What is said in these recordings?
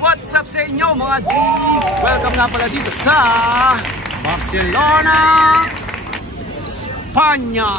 What's up sa inyo mga G? Welcome nga pala dito sa Barcelona, Espanya.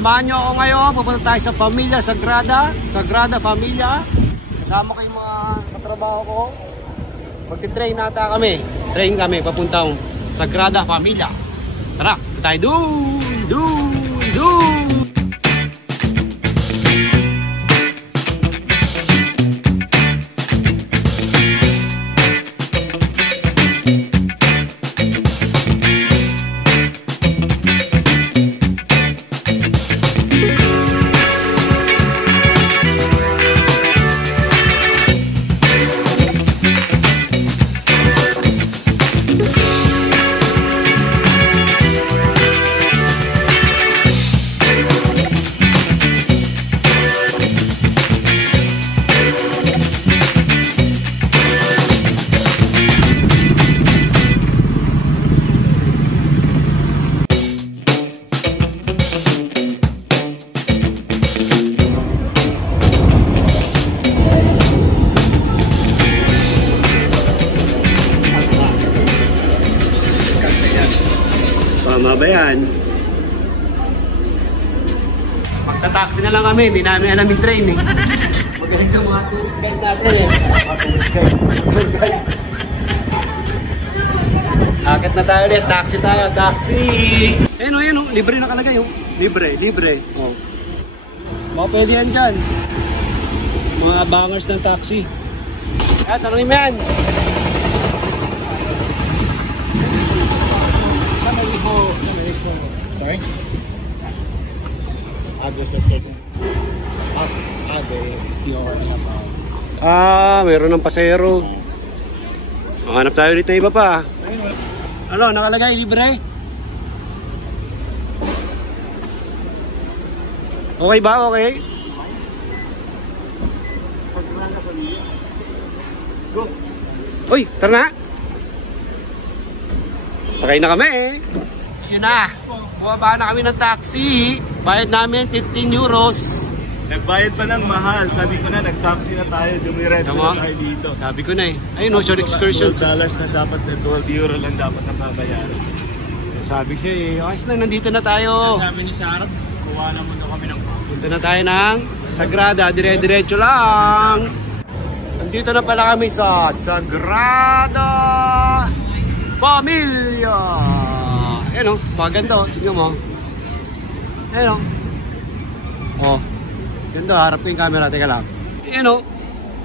Samahan nyo ako ngayon, pupunta tayo sa Familia Sagrada Familia. Kasama ko yung mga katrabaho ko. Magti-train nata kami. Train kami, papuntang Sagrada Familia. Tara, tayo doon. Tama ba yan? Magta-taxi na lang kami, hindi namin alam yung train eh. Magaling ka mga tourist guide natin eh. Mga tourist guide. Akit na tayo ulit, taxi tayo, taxi! Ayun o, libre nakalagay o. Libre. Oh. Baka pwede yan dyan. Mga bangers ng taxi. Tanongin mo yan. Sorry? Agos sa second. Mayroon ng pasero. Hanap tayo dito iba pa. Ano, nakalagay libre? Okay ba? Okay? Go. Uy, tara na. Sakay na kami eh. Yun na. Bumaba na kami ng taxi. Bayad namin 15 euros. Nagbayad pa ng mahal. Sabi ko na, nag-taxi na tayo. Dumiretso na tayo dito. Sabi ko na eh. Ayun o, short excursion. $12 na dapat na 12 euro lang dapat na mabayaran. Sabi siya eh. Ayos na, nandito na tayo. Sabi ni Sarah, kuha na muna kami ng punta na tayo ng Sagrada. Dire-diretso lang. Nandito na pala kami sa Sagrada Familia. Ayan o, maganda o. Tignan mo. Ayan o. Oh. Ganda, harap ko yung camera. Teka lang. Ayan o.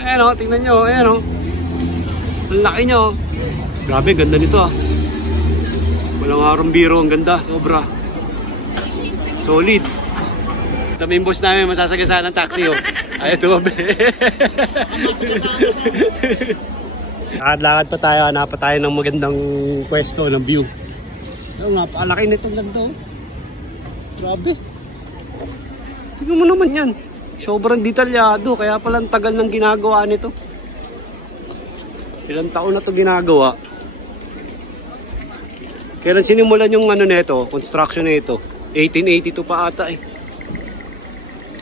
Ayan o, tingnan nyo. Ayan o. Ang laki nyo. Grabe, ganda nito ah. Walang arong biro. Ang ganda. Sobra. Solid. Kami yung boss namin masasagasaan ng taxi o. Ayaw tumabi. Lakad-lakad pa tayo. Hanap pa tayo ng magandang pwesto ng view. Napakalaki nitong ganito. Grabe. Tingnan mo naman yan. Sobrang detalyado. Kaya palang tagal ng ginagawa nito. Ilang taon na ito ginagawa. Kailan sinimulan yung ano nito, construction nito? 1882 pa ata eh.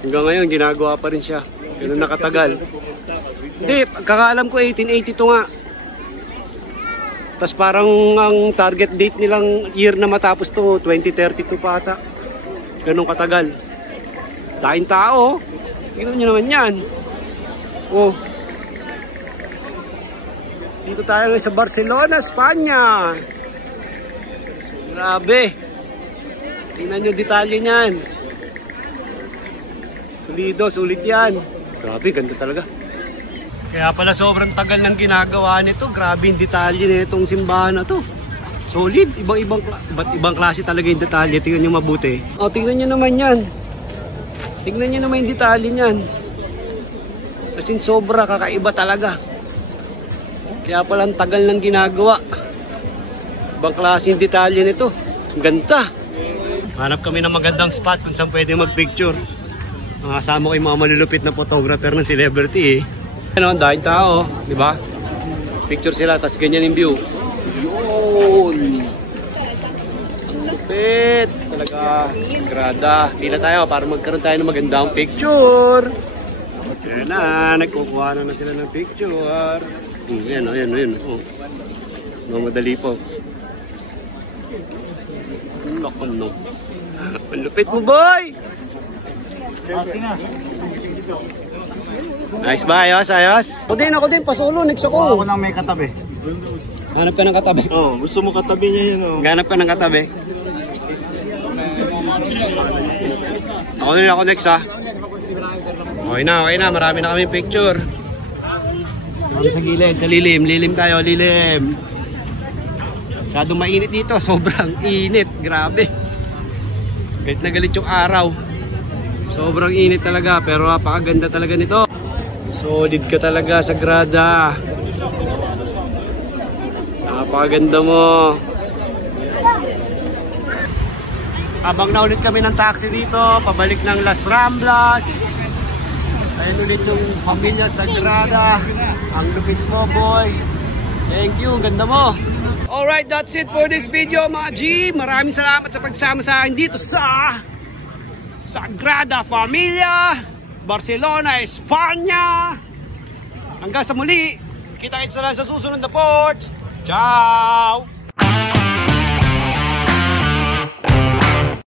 Hanggang ngayon ginagawa pa rin siya. Ganun nakatagal. Hindi, kakaalam ko 1882 nga. Tapos parang ang target date nilang year na matapos to 2032 pa ata. Ganun katagal. Daing tao. Tingnan nyo naman yan. Oh. Dito tayo sa Barcelona, Espanya. Grabe. Tingnan nyo detalye niyan. Sulido, sulit yan. Grabe, ganda talaga. Kaya pala sobrang tagal ng ginagawa nito. Grabe yung detalye nitong simbahan na to. Solid, ibang klase talaga yung detalye. Tingnan nyo mabuti. O, tingnan nyo naman yan. Tingnan nyo naman yung detalye niyan. Kasi sobra, kakaiba talaga. Kaya pala ang tagal ng ginagawa. Ibang klase yung detalye nito. Ganda. Hanap kami ng magandang spot kung saan pwede mag-picture. Makasama ko yung mga malulupit na photographer ng celebrity eh. Ano, dahil tao, di ba? Picture sila, tapos ganyan yung view. Yun! Ang lupit! Talaga, grada. Pila tayo para magkaroon tayo ng magandang picture. Ayan na, nagkukuha na sila ng picture. Ayan, ayan, ayan. Mamadali po. Loko no. Ang lupit mo, boy! Nice ba? Ayos, ayos? Ako din, pasolo. Next ako. Ako lang may katabi. Hanap ka ng katabi. Oh, gusto mo katabi niya yun, oh. Hanap ka ng katabi. Ako next, ha? Okay na. Marami na kami picture. Kami sa gilid, sa lilim. Lilim tayo, lilim. Masyadong mainit dito. Sobrang init. Grabe. Galit na galit yung araw. Sobrang init talaga. Pero napakaganda talaga nito. Solid ka talaga, Sagrada. Napakaganda mo. Habang naulit kami ng taxi dito, pabalik ng Las Ramblas. Ayun ulit yung pamilya Sagrada. Ang lupit mo, boy. Thank you, ganda mo. Alright, that's it for this video, mga G. Maraming salamat sa pagsama sa akin dito sa Sagrada Familia, Barcelona, Espanya. Hanggang sa muli, kita-kits na lang sa susunod na port. Ciao!